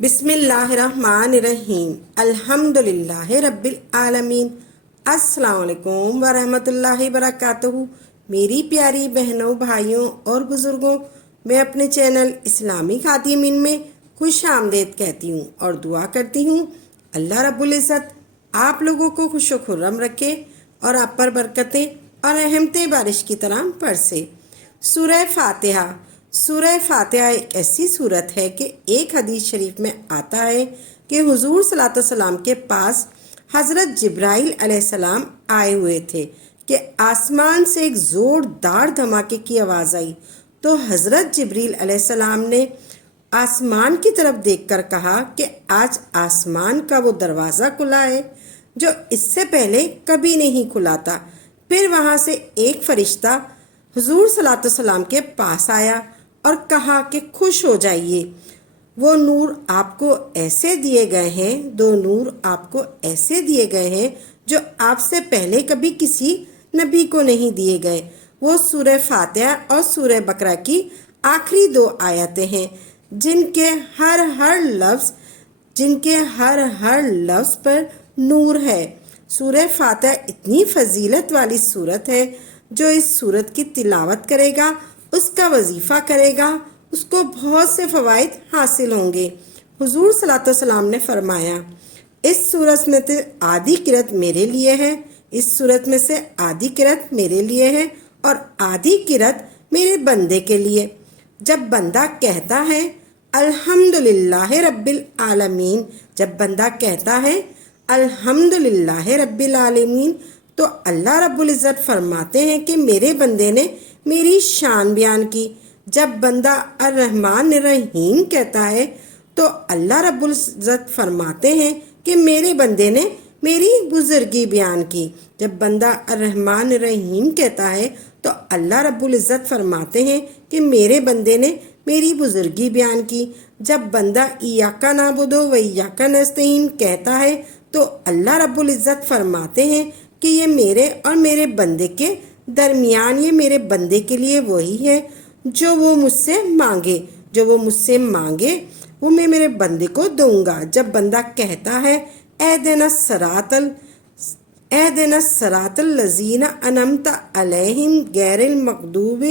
بسم اللہ الرحمن الرحیم الحمدللہ رب العالمین۔ السلام علیکم ورحمۃ اللہ وبرکاتہ۔ میری پیاری بہنوں، بھائیوں اور بزرگوں، میں اپنے چینل اسلامی خاتمین میں خوش آمدید کہتی ہوں اور دعا کرتی ہوں اللہ رب العزت آپ لوگوں کو خوش و خرم رکھے اور آپ پر برکتیں اور رحمتیں بارش کی طرح برسے۔ سورہ فاتحہ۔ سورہ فاتحہ ایک ایسی سورت ہے کہ ایک حدیث شریف میں آتا ہے کہ حضور صلی اللہ علیہ وسلم کے پاس حضرت جبرائیل علیہ السلام آئے ہوئے تھے کہ آسمان سے ایک زوردار دھماکے کی آواز آئی تو حضرت جبرائیل علیہ السلام نے آسمان کی طرف دیکھ کر کہا کہ آج آسمان کا وہ دروازہ کھلا ہے جو اس سے پہلے کبھی نہیں کھلا تھا۔ پھر وہاں سے ایک فرشتہ حضور صلی اللہ علیہ وسلم کے پاس آیا اور کہا کہ خوش ہو جائیے، وہ نور آپ کو ایسے دیے گئے ہیں، دو نور آپ کو ایسے دیے گئے ہیں جو آپ سے پہلے کبھی کسی نبی کو نہیں دیے گئے۔ وہ سورہ فاتحہ اور سورہ بقرہ کی آخری دو آیتیں ہیں جن کے ہر لفظ پر نور ہے۔ سورہ فاتحہ اتنی فضیلت والی سورت ہے، جو اس سورت کی تلاوت کرے گا، اس کا وظیفہ کرے گا، اس کو بہت سے فوائد حاصل ہوں گے۔ حضور صلی اللہ علیہ وسلم نے فرمایا، اس سورت میں سے آدھی قرأت میرے لیے ہے، اس سورت میں سے آدھی قرأت میرے لیے ہے اور آدھی قرأت میرے بندے کے لیے۔ جب بندہ کہتا ہے الحمدللہ رب العالمین، جب بندہ کہتا ہے الحمدللہ رب العالمین، تو اللہ رب العزت فرماتے ہیں کہ میرے بندے نے میری شان بیان کی۔ جب بندہ الرحمن الرحیم کہتا ہے تو اللہ رب العزت فرماتے ہیں کہ میرے بندے نے میری بزرگی بیان کی۔ جب بندہ الرحمن الرحیم کہتا ہے تو اللہ رب العزت فرماتے ہیں کہ میرے بندے نے میری بزرگی بیان کی۔ جب بندہ ایاک نعبد و ایاک نستعین کہتا ہے تو اللہ رب العزت فرماتے ہیں کہ یہ میرے اور میرے بندے کے درمیان، یہ میرے بندے کے لیے وہی ہے جو وہ مجھ سے مانگے وہ میں میرے بندے کو دوں گا۔ جب بندہ کہتا ہے اہدنا الصراط الذین انعمت علیہم غیر المغضوب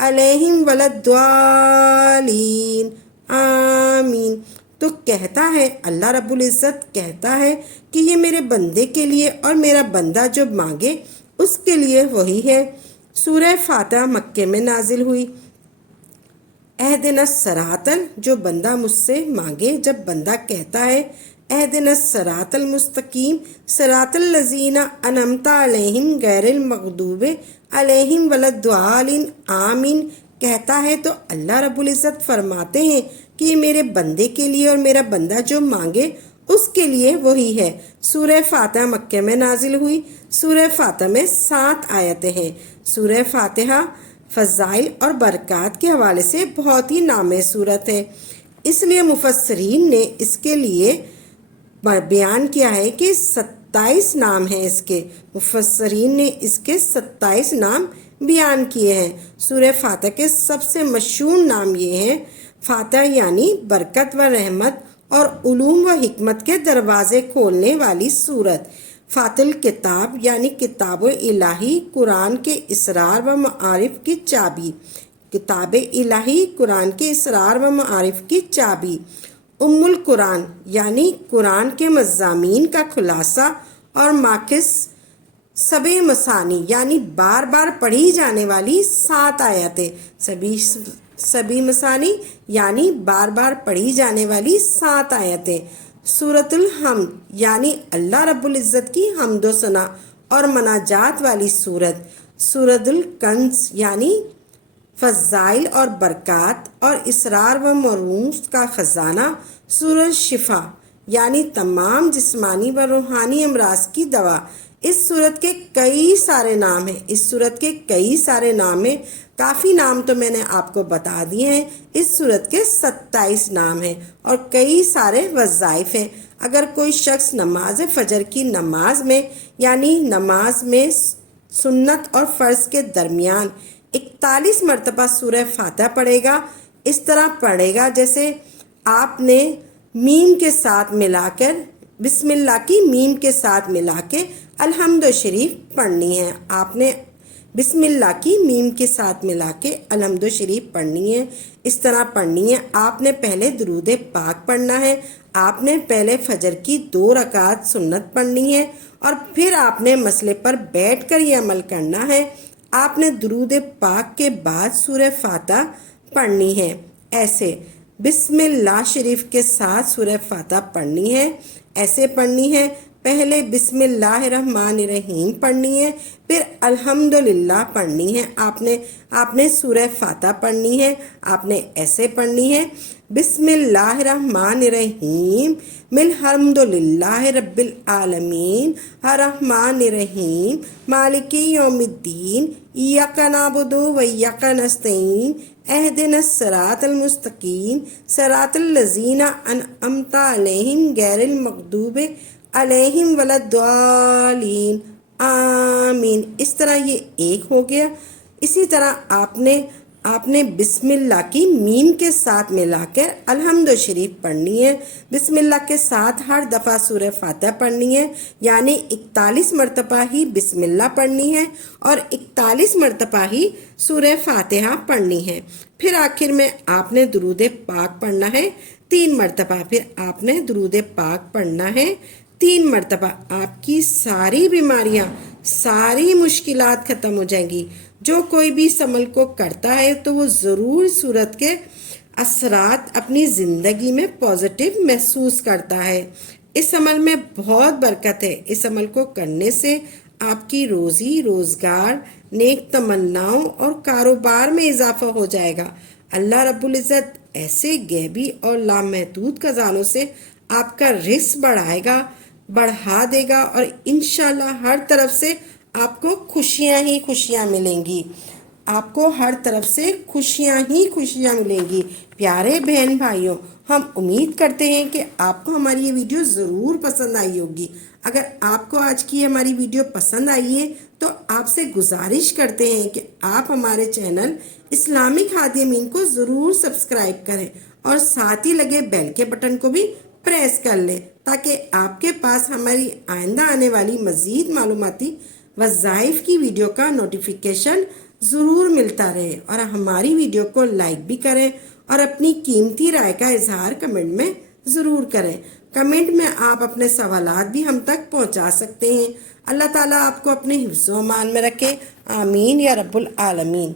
علیہم ولا الضالین آمین، تو کہتا ہے اللہ رب العزت کہتا ہے کہ یہ میرے بندے کے لیے اور میرا بندہ جو مانگے اس کے لیے وہی ہے۔ سورہ فاتحہ مکے میں نازل ہوئی۔ اہدنا الصراط، جو بندہ مجھ سے مانگے، جب بندہ کہتا ہے اہدنا الصراط المستقیم صراط الذین انعمت علیہم غیر المغضوب علیہم ولا الضالین آمین کہتا ہے تو اللہ رب العزت فرماتے ہیں کہ یہ میرے بندے کے لیے اور میرا بندہ جو مانگے اس کے لیے وہی ہے۔ سورہ فاتحہ مکے میں نازل ہوئی۔ سورہ فاتحہ میں 7 آیتیں ہیں۔ سورہ فاتحہ فضائل اور برکات کے حوالے سے بہت ہی نامع سورت ہے، اس لیے مفسرین نے اس کے لیے بیان کیا ہے کہ 27 نام ہیں اس کے۔ مفسرین نے اس کے 27 نام بیان کیے ہیں۔ سورہ فاتحہ کے سب سے مشہور نام یہ ہیں، فاتحہ یعنی برکت و رحمت اور علوم و حکمت کے دروازے کھولنے والی سورت۔ فاتح الکتاب یعنی کتاب الہی، قرآن کے اسرار و معارف کی چابی، کتاب الہی قرآن کے اسرار و معارف کی چابی۔ ام القرآن یعنی قرآن کے مضامین کا خلاصہ اور ماخذ۔ سبع مثانی یعنی بار بار پڑھی جانے والی 7 آیتیں۔ سبع مثانی یعنی بار بار پڑھی جانے والی 7 آیتیں۔ سورۃ الحمد یعنی اللہ رب العزت کی حمد و ثنا اور مناجات والی سورت۔ سورۃ الکنز یعنی فضائل اور برکات اور اسرار و معروف کا خزانہ۔ سورۃ الشفا یعنی تمام جسمانی و روحانی امراض کی دوا۔ اس سورت کے کئی سارے نام ہیں، کافی نام تو میں نے آپ کو بتا دیے ہیں۔ اس سورت کے 27 نام ہیں اور کئی سارے وظائف ہیں۔ اگر کوئی شخص نماز فجر کی نماز میں یعنی نماز میں سنت اور فرض کے درمیان 41 مرتبہ سورہ فاتحہ پڑھے گا، اس طرح پڑھے گا جیسے آپ نے میم کے ساتھ ملا کر بسم اللہ کی میم کے ساتھ ملا کے الحمد شریف پڑھنی ہے۔ آپ نے بسم اللہ کی میم کے ساتھ ملا کے الحمد شریف پڑھنی ہے۔ اس طرح پڑھنی ہے۔ آپ نے پہلے درود پاک پڑھنا ہے، آپ نے پہلے فجر کی 2 رکعت سنت پڑھنی ہے، اور پھر آپ نے مسئلے پر بیٹھ کر یہ عمل کرنا ہے۔ آپ نے درود پاک کے بعد سورہ فاتحہ پڑھنی ہے۔ ایسے بسم اللہ شریف کے ساتھ سورہ فاتحہ پڑھنی ہے، ایسے پڑھنی ہے۔ پہلے بسم اللہ الرحمن الرحیم پڑھنی ہے، پھر الحمدللہ پڑھنی ہے۔ آپ نے سورہ فاتحہ پڑھنی ہے، آپ نے ایسے پڑھنی ہے، بسم اللہ الرحمن الرحیم الحمدللہ رب العالمین الرحمن الرحیم مالک یوم الدین ایاک نعبد و ایاک نستعین اہدنا الصراط المستقیم صراط الذین انعمت علیہم غیر المغضوب علیہم ولا الضالین آمین۔ اس طرح یہ ایک ہو گیا۔ اسی طرح آپ نے بسم اللہ کی میم کے ساتھ ملا کر الحمد شریف پڑھنی ہے۔ بسم اللہ کے ساتھ ہر دفعہ سورہ فاتحہ پڑھنی ہے، یعنی 41 مرتبہ ہی بسم اللہ پڑھنی ہے اور 41 مرتبہ ہی سورہ فاتحہ پڑھنی ہے۔ پھر آخر میں آپ نے درود پاک پڑھنا ہے 3 مرتبہ، پھر آپ نے درود پاک پڑھنا ہے 3 مرتبہ۔ آپ کی ساری بیماریاں، ساری مشکلات ختم ہو جائیں گی۔ جو کوئی بھی اس عمل کو کرتا ہے تو وہ ضرور صورت کے اثرات اپنی زندگی میں پازیٹیو محسوس کرتا ہے۔ اس عمل میں بہت برکت ہے۔ اس عمل کو کرنے سے آپ کی روزی روزگار، نیک تمناؤں اور کاروبار میں اضافہ ہو جائے گا۔ اللہ رب العزت ایسے غیبی اور لامحدود خزانوں سے آپ کا رزق بڑھا دے گا، اور انشاءاللہ ہر طرف سے آپ کو خوشیاں ہی خوشیاں ملیں گی۔ آپ کو ہر طرف سے خوشیاں ہی خوشیاں ملیں گی۔ پیارے بہن بھائیوں، ہم امید کرتے ہیں کہ آپ کو ہماری یہ ویڈیو ضرور پسند آئی ہوگی۔ اگر آپ کو آج کی ہماری ویڈیو پسند آئی ہے تو آپ سے گزارش کرتے ہیں کہ آپ ہمارے چینل اسلامک ہادی امین کو ضرور سبسکرائب کریں، اور ساتھ ہی لگے بیل کے بٹن کو بھی پریس کر لیں، تاکہ آپ کے پاس ہماری آئندہ آنے والی مزید معلوماتی وظائف کی ویڈیو کا نوٹیفیکیشن ضرور ملتا رہے، اور ہماری ویڈیو کو لائک بھی کریں اور اپنی قیمتی رائے کا اظہار کمنٹ میں ضرور کریں۔ کمنٹ میں آپ اپنے سوالات بھی ہم تک پہنچا سکتے ہیں۔ اللہ تعالیٰ آپ کو اپنے حفظ و امان میں رکھے، آمین یا رب العالمین۔